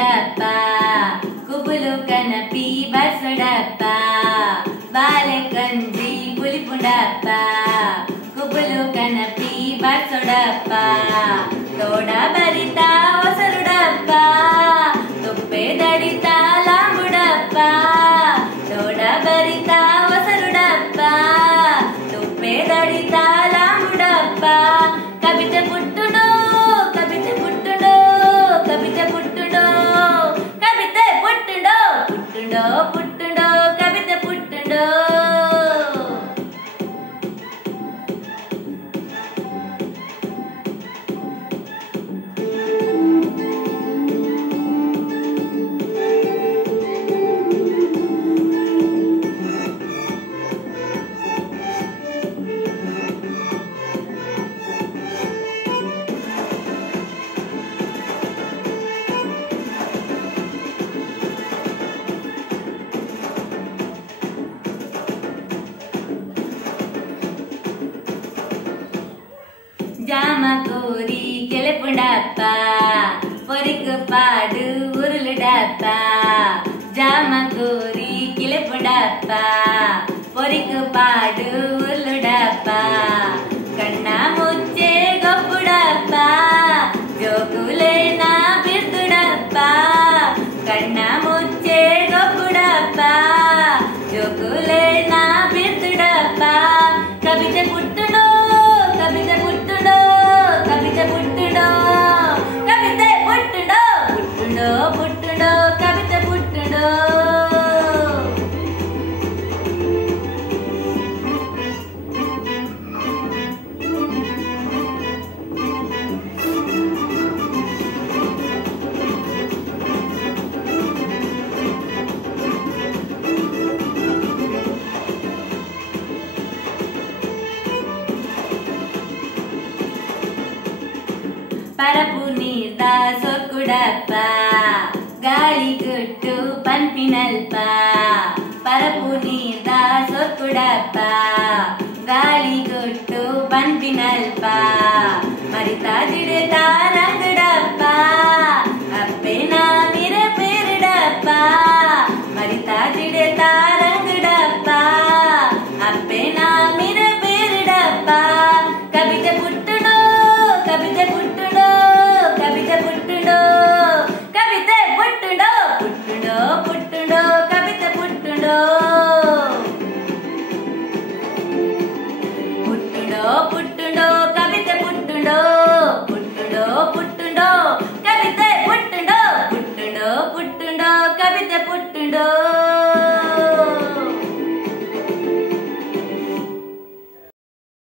ಗೆಳೆಪುಂಡಪ್ಪ ಕುಬುಲು ಕನಪಿ ಬರ್ಸೊಡಪ್ಪ ಬಾಲೆ ಕಂಜಿ ಪುಲಿಪುಂಡಪ್ಪ ಕುಬುಲು ಕನಪಿ ಬರ್ಸೊಡಪ್ಪ ತೋಡ ಬರಿತ ಹೊಸರುಡಪ್ಪ ತುಪ್ಪೆ ದಡಿತ ಲಾಂಬುಡಪ್ಪ ತೋಡ ಬರಿತ ಹೊಸರುಡಪ್ಪ ತುಪ್ಪೆ ದಡಿತ ಲಾಂಬುಡಪ್ಪ ಕವಿತೆ ಪುಟ್ಟುಡು ಕವಿತೆ ಪುಟ್ಟುಡು ಕವಿತೆ ಪುಟ್ಟುಡು ಕವಿತೆ ಪುಟ್ಟುಡು ಪುಟ್ಟುಡು ಪುಟ್ಟುಡು ಕವಿತೆ ಪುಟ್ಟುಡು ಜಾಮ ಕೋರಿ ಗೆಳೆಪುಂಡಪ್ಪ பொறிக்கு பாடு உருளுடப்ப ಜಾಮ ಕೋರಿ ಗೆಳೆಪುಂಡಪ್ಪ பொறிக்கு பாடு ಉರುಳುಡಪ್ಪ ಕಣ್ಣ ಮುಚ್ಚೆ ಗೊಪ್ಪುಡಪ್ಪ ಜೋಗುಲೆ ನಾ ಬಿರ್ದುಡಪ್ಪ ಕಣ್ಣ ಮುಚ್ಚೆ ಗೊಪ್ಪುಡಪ್ಪ ಜೋಗುಲೆ ನಾ ಬಿರ್ದುಡಪ್ಪ ಕವಿತೆ ಪುಟ್ಟುಡು ಕವಿತೆ ಪುಟ್ಟುಡು ಕವಿತೆ ಪುಟ್ಟುಡು ಕವಿತೆ ಪುಟ್ಟುಡು ಪುಟ್ಟುಡು ಪುಟ್ಟುಡು ಕವಿತೆ ಪುಟ್ಟುಡು ಪರಪು ನೀರ್ದ ಸೊಕ್ಕುಡಪ್ಪ ಗಾಳಿ ಗುಟ್ಟು ಪಂಪಿನಲ್ಪ ಪರಪು ನೀರ್ದ ಸೊಕ್ಕುಡಪ್ಪ ಗಾಳಿ ಗುಟ್ಟು ಪಂಪಿನಲ್ಪ ಮರಿತಾ ಜಿಡೆತ ರಂಗ